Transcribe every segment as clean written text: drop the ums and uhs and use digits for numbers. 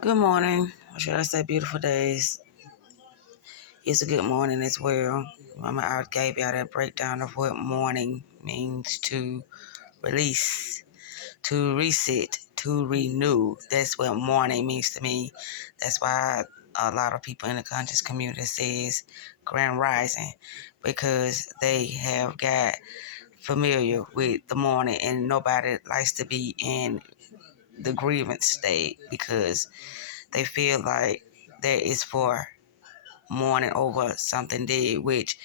Good morning, or should I say beautiful days? It's a good morning as well. I gave y'all that breakdown of what morning means: to release, to reset, to renew. That's what morning means to me. That's why a lot of people in the conscious community says grand rising, because they have got familiar with the morning, and nobody likes to be in the grievance state because they feel like that is for mourning over something dead, which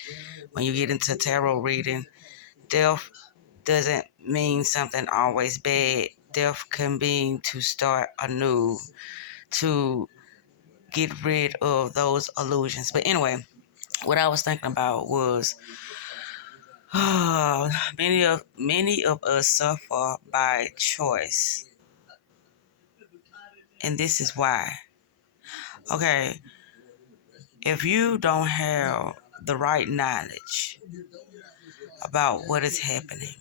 when you get into tarot reading, death doesn't mean something always bad. Death can mean to start anew, to get rid of those illusions. But anyway, what I was thinking about was many of us suffer by choice. And this is why. Okay, if you don't have the right knowledge about what is happening,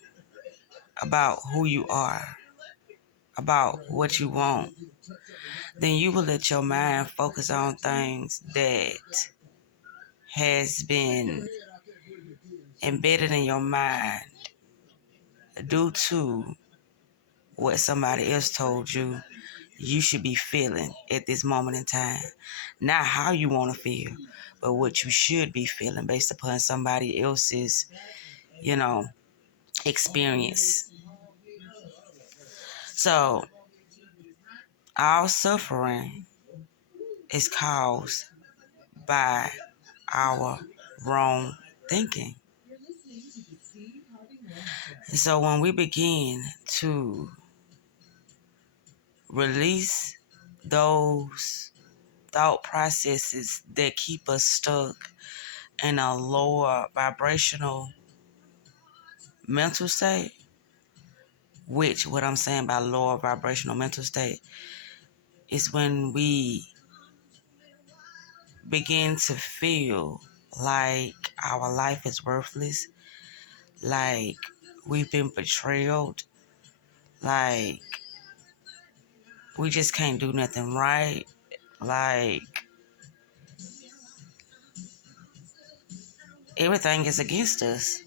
about who you are, about what you want, then you will let your mind focus on things that has been embedded in your mind due to what somebody else told you you should be feeling at this moment in time. Not how you want to feel, but what you should be feeling based upon somebody else's, you know, experience. So, our suffering is caused by our wrong thinking. And so when we begin to release those thought processes that keep us stuck in a lower vibrational mental state, which what I'm saying by lower vibrational mental state is when we begin to feel like our life is worthless, like we've been betrayed, like we just can't do nothing right, like everything is against us,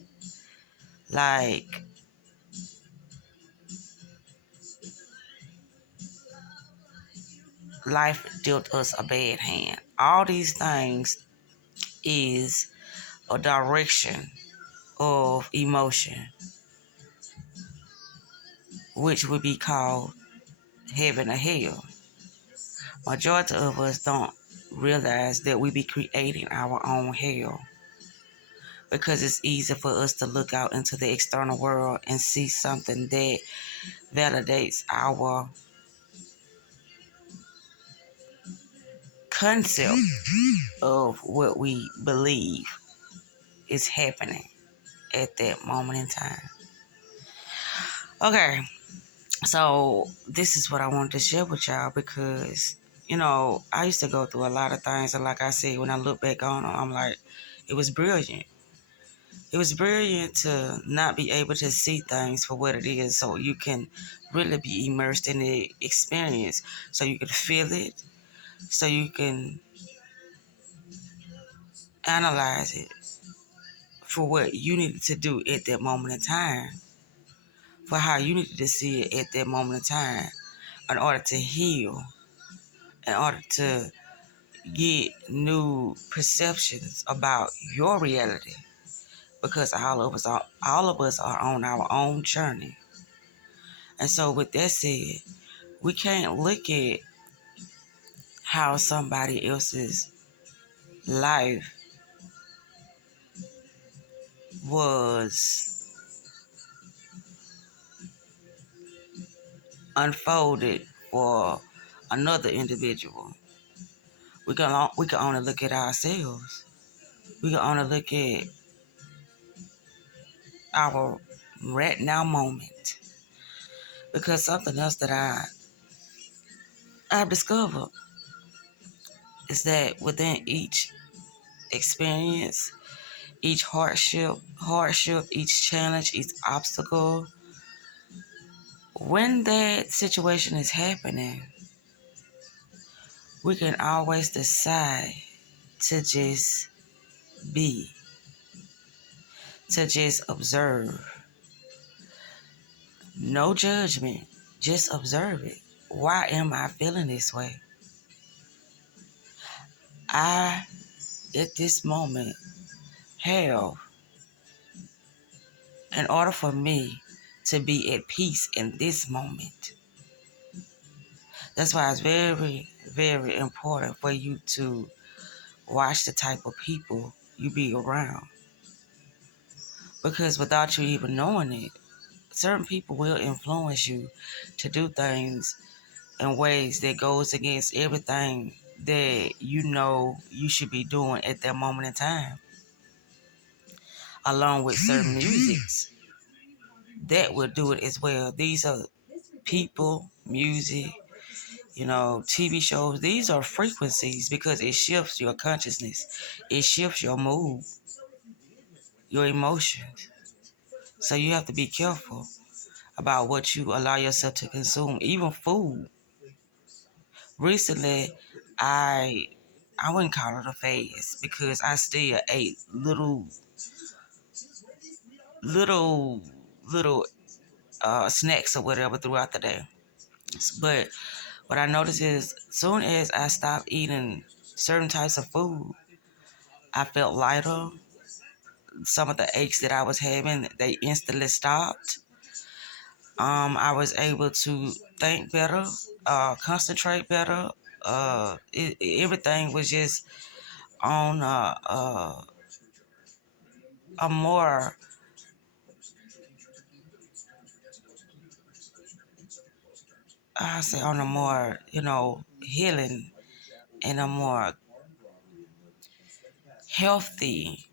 like life dealt us a bad hand. All these things is a direction of emotion, which would be called heaven or hell. Majority of us don't realize that we be creating our own hell, because it's easy for us to look out into the external world and see something that validates our concept of what we believe is happening at that moment in time. Okay, so this is what I wanted to share with y'all because, I used to go through a lot of things. And like I said, when I look back on them, I'm like, it was brilliant. It was brilliant to not be able to see things for what it is, so you can really be immersed in the experience, so you can feel it, so you can analyze it for what you needed to do at that moment in time, for how you needed to see it at that moment in time, in order to heal, in order to get new perceptions about your reality. Because all of us are on our own journey. And so with that said, we can't look at how somebody else's life was unfolded for another individual. We can only look at ourselves. We can only look at our right now moment. Because something else that I've discovered is that within each experience, each hardship, each challenge, each obstacle, when that situation is happening, We can always decide to just be, to just observe. No judgment, just observe it. Why am I feeling this way? I, at this moment, have, in order for me to be at peace in this moment. That's why it's very, very important for you to watch the type of people you be around. Because without you even knowing it, certain people will influence you to do things in ways that goes against everything that you know you should be doing at that moment in time. Along with certain musics that will do it as well. These are people, music, TV shows. These are frequencies because it shifts your consciousness. It shifts your mood, your emotions. So you have to be careful about what you allow yourself to consume, even food. Recently, I I wouldn't call it a fast because I still ate little little snacks or whatever throughout the day. But what I noticed is, soon as I stopped eating certain types of food, I felt lighter. Some of the aches that I was having, they instantly stopped. I was able to think better, concentrate better. Everything was just on a more, I say, on a more, healing and a more healthy.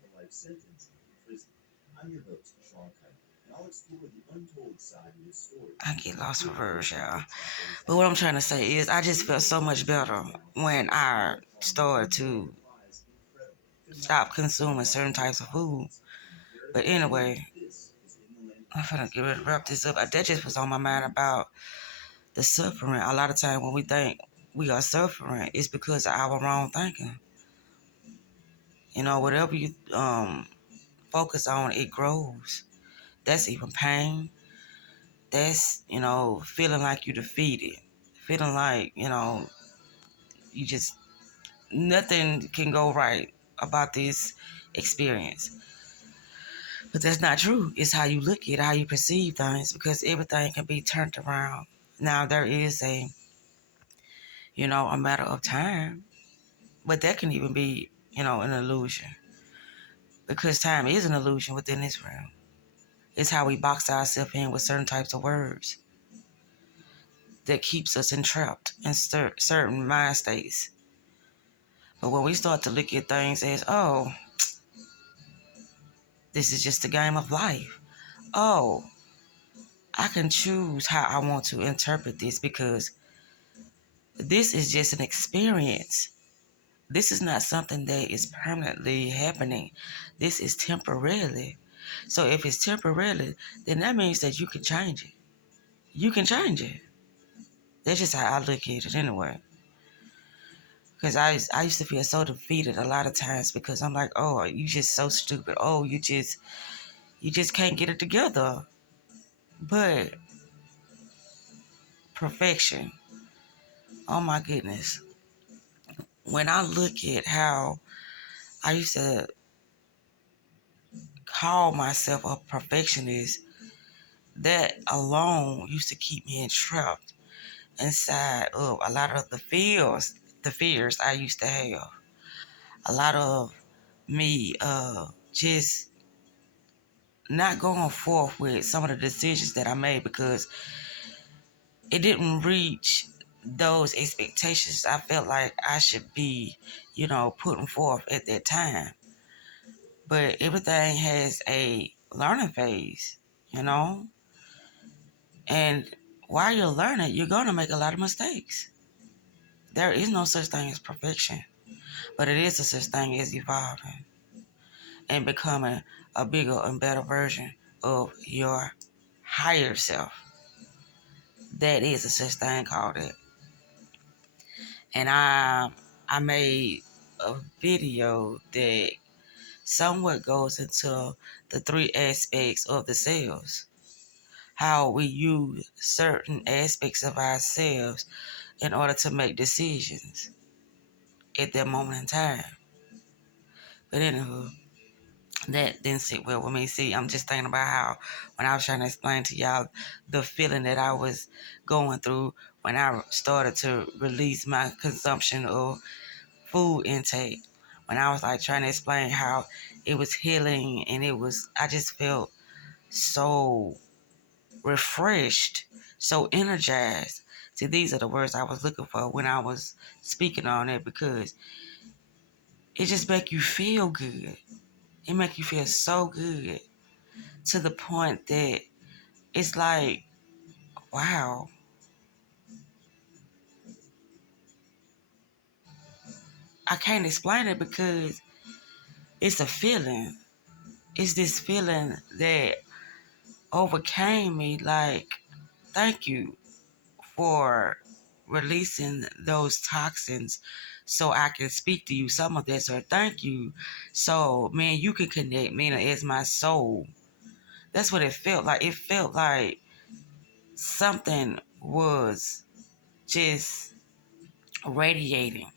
I get lost for words, y'all. But what I'm trying to say is, I just felt so much better when I started to stop consuming certain types of food. But anyway, I'm finna get ready to wrap this up. That just was on my mind about the suffering. A lot of times when we think we are suffering, it's because of our wrong thinking. Whatever you focus on, it grows. That's even pain. That's, feeling like you defeated. Feeling like, you just, nothing can go right about this experience. But that's not true. It's how you look at it, how you perceive things, because everything can be turned around. Now, there is a matter of time, but that can even be, an illusion, because time is an illusion within this realm. It's how we box ourselves in with certain types of words that keeps us entrapped in certain mind states. But when we start to look at things as, oh, this is just a game of life. Oh, I can choose how I want to interpret this because this is just an experience. This is not something that is permanently happening. This is temporarily. So if it's temporarily, then that means that you can change it. You can change it. That's just how I look at it anyway. Because I used to feel so defeated a lot of times because I'm like, oh, you just so stupid. Oh, you just can't get it together. But perfection. Oh my goodness. When I look at how I used to call myself a perfectionist, that alone used to keep me entrapped inside of a lot of the fears I used to have. A lot of me just not going forth with some of the decisions that I made because it didn't reach those expectations I felt like I should be, putting forth at that time. But everything has a learning phase, you know? And while you're learning, you're going to make a lot of mistakes. There is no such thing as perfection, but it is a such thing as evolving and becoming a bigger and better version of your higher self. That is a such thing called it. And I made a video that somewhat goes into the three aspects of the selves. How we use certain aspects of ourselves in order to make decisions at that moment in time. But anywho, that didn't sit well with me. See, I'm just thinking about how when I was trying to explain to y'all the feeling that I was going through when I started to release my consumption of food intake. When I was like trying to explain how it was healing and I just felt so refreshed, so energized. See, these are the words I was looking for when I was speaking on it, because it just make you feel good. It make you feel so good to the point that it's like, wow, I can't explain it because it's a feeling. It's this feeling that overcame me. Like, thank you for releasing those toxins so I can speak to you some of this, or thank you so man you can connect me as my soul. That's what it felt like. It felt like something was just radiating.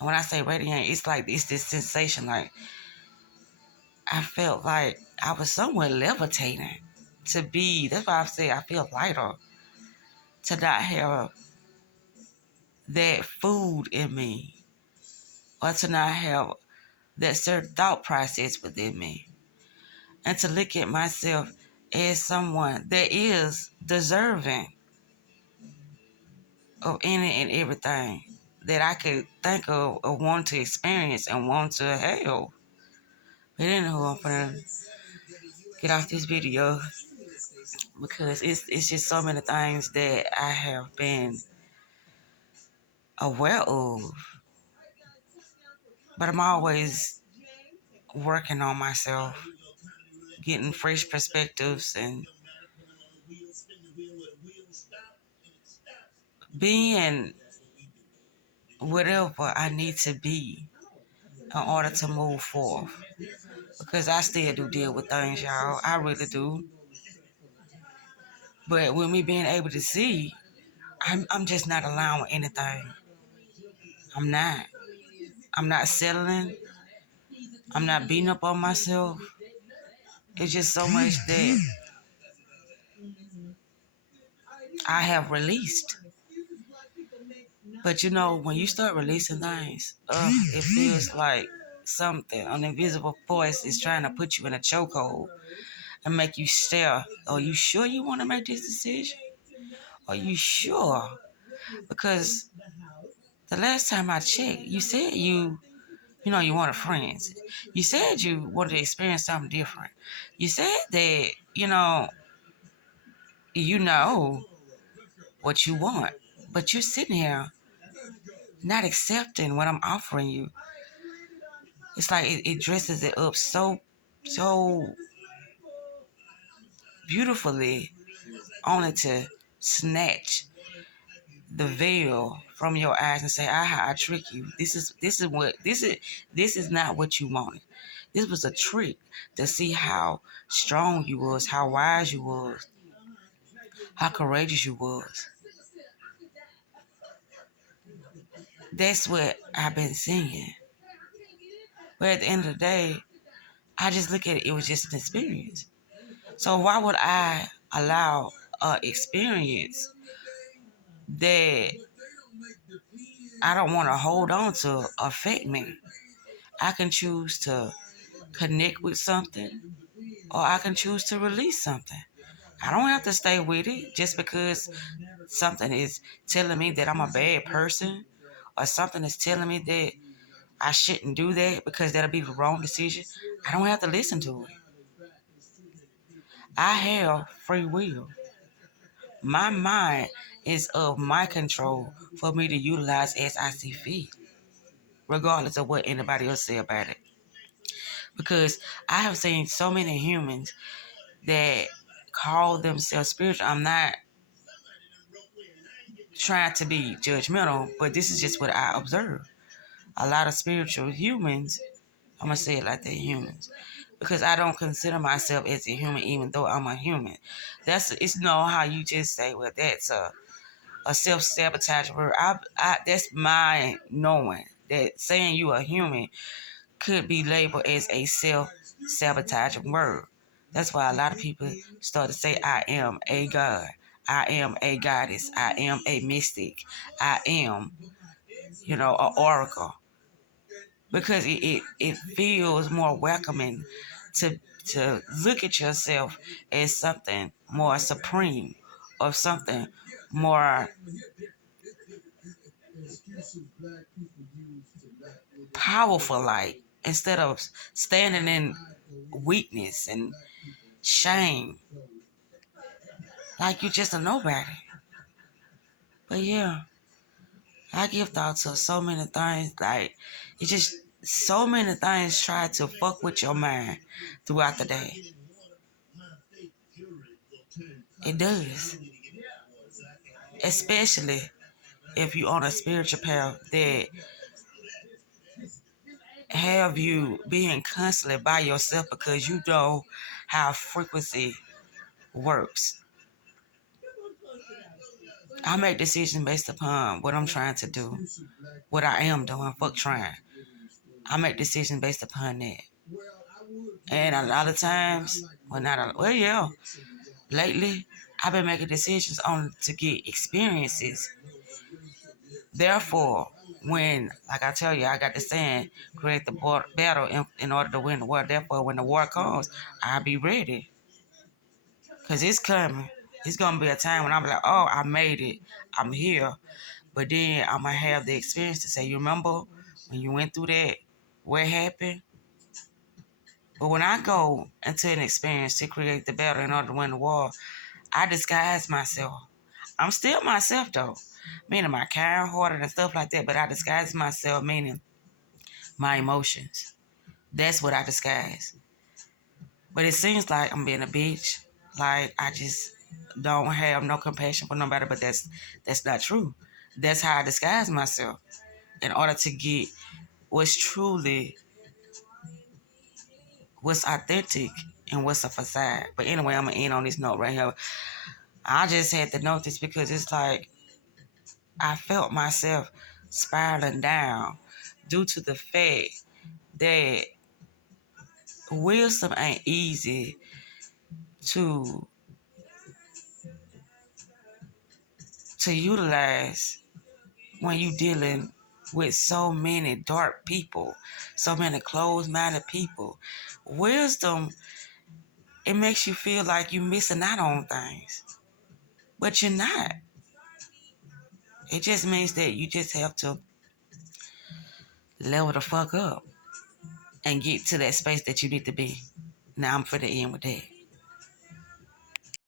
And when I say radiating, it's like it's this sensation, like I felt like I was somewhere levitating. To be, that's why I say I feel lighter, to not have that food in me, or to not have that certain thought process within me, and to look at myself as someone that is deserving of any and everything that I could think of or want to experience and want to have. But anywho, I'm gonna get off this video because it's just so many things that I have been aware of, but I'm always working on myself, getting fresh perspectives and being whatever I need to be in order to move forth. Because I still do deal with things, y'all. I really do. But with me being able to see, I'm just not allowing anything. I'm not. I'm not settling. I'm not beating up on myself. It's just so much that I have released. But you know, when you start releasing things, it feels like something, an invisible force is trying to put you in a chokehold and make you stare. Are you sure you want to make this decision? Are you sure? Because the last time I checked, you said you wanted friends. You said you wanted to experience something different. You said that, you know what you want. But you're sitting here not accepting what I'm offering you. It's like it dresses it up so beautifully, only to snatch the veil from your eyes and say, "Aha, I trick you. This is not what you wanted. This was a trick to see how strong you was, how wise you was, how courageous you was." That's what I've been seeing. But at the end of the day, I just look at it. It was just an experience. So why would I allow an experience that I don't want to hold on to affect me? I can choose to connect with something, or I can choose to release something. I don't have to stay with it just because something is telling me that I'm a bad person, or something is telling me that I shouldn't do that because that'll be the wrong decision. I don't have to listen to it. I have free will. My mind is of my control for me to utilize as I see fit, regardless of what anybody else say about it. Because I have seen so many humans that call themselves spiritual. I'm not trying to be judgmental, but this is just what I observe. A lot of spiritual humans, I'm gonna say it like they're humans, because I don't consider myself as a human, even though I'm a human. It's no how you just say, well, that's a self-sabotage word. That's my knowing that saying you a human could be labeled as a self-sabotaging word. That's why a lot of people start to say, I am a god. I am a goddess. I am a mystic. I am, an oracle. Because it feels more welcoming to look at yourself as something more supreme or something more powerful, like, instead of standing in weakness and shame, like you're just a nobody. But yeah, I give thought to so many things, like, it just, so many things try to fuck with your mind throughout the day. It does. Especially if you're on a spiritual path that have you being constantly by yourself because you know how frequency works. I make decisions based upon what I'm trying to do, what I am doing. Fuck trying. I make decisions based upon that. And a lot of times, yeah, lately I've been making decisions on to get experiences. Therefore, when, like I tell you, I got the saying, create the battle in order to win the war. Therefore, when the war comes, I'll be ready. Because it's coming. It's going to be a time when I'm like, oh, I made it. I'm here. But then I'm going to have the experience to say, you remember when you went through that? What happened? But when I go into an experience to create the battle in order to win the war, I disguise myself. I'm still myself, though. Meaning my kind hearted and stuff like that. But I disguise myself, meaning my emotions. That's what I disguise. But it seems like I'm being a bitch. Like I just don't have no compassion for nobody. But that's not true. That's how I disguise myself in order to get what's truly, what's authentic, and what's a facade. But anyway, I'm gonna end on this note right here. I just had to note this because it's like I felt myself spiraling down due to the fact that wisdom ain't easy to utilize when you dealing with so many dark people, so many closed-minded people. Wisdom, it makes you feel like you're missing out on things, but you're not. It just means that you just have to level the fuck up and get to that space that you need to be. Now I'm for the end with that.